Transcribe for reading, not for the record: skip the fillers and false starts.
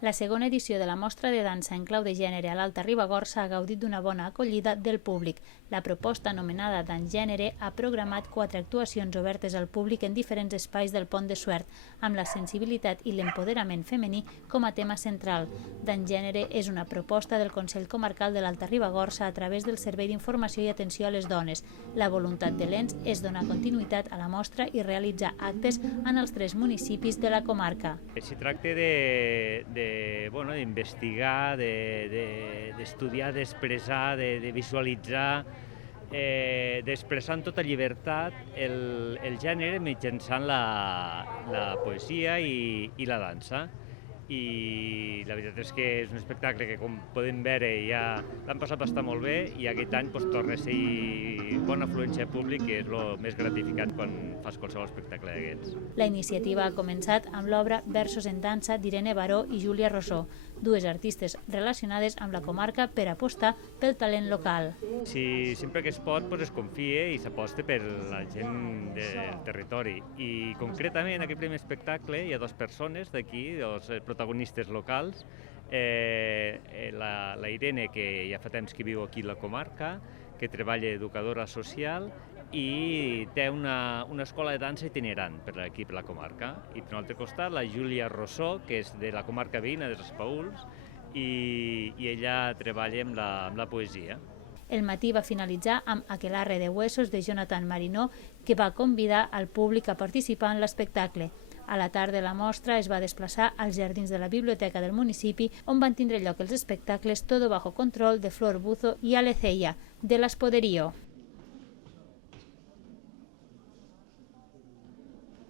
La segona edició de la mostra de dansa en clau de gènere a l'Alta Ribagorça ha gaudit d'una bona acollida del públic. La proposta anomenada Dans Gènere ha programat 4 actuacions obertes al públic en diferents espais del Pont de Suert, amb la sensibilitat i l'empoderament femení com a tema central. Dans Gènere és una proposta del Consell Comarcal de l'Alta Ribagorça a través del Servei d'Informació i Atenció a les Dones. La voluntat de l'ENS és donar continuïtat a la mostra i realitzar actes en els 3 municipis de la comarca. Si tracta d'investigar, d'estudiar, d'expressar, de visualitzar, d'expressar amb tota llibertat el gènere mitjançant la poesia i la dansa. I la veritat és que és un espectacle que, com podem veure, ja l'any passat va estar molt bé i aquest any torna a ser bona afluència de públic, que és el més gratificant quan fas qualsevol espectacle d'aquests. La iniciativa ha començat amb l'obra Versos en dansa d'Irene Baró i Júlia Rossó, 2 artistes relacionades amb la comarca per apostar pel talent local. Si sempre que es pot es confia i s'aposta per la gent del territori. I concretament en aquest primer espectacle hi ha 2 persones d'aquí, 2 protagonistes locals, la Irene, que ja fa temps que viu aquí a la comarca, que treballa educadora social i té una escola de dansa itinerant per aquí, per la comarca. I per un altre costat, la Júlia Rossó, que és de la comarca veïna dels Espauls, i ella treballa amb la poesia. El matí va finalitzar amb Aquelarre de Huesos de Jonathan Marinó, que va convidar al públic a participar en l'espectacle. A la tarda la mostra es va desplaçar als jardins de la biblioteca del municipi, on van tindre lloc els espectacles Todo bajo control de Flor Buzo i Aleceia, de l'Espoderío.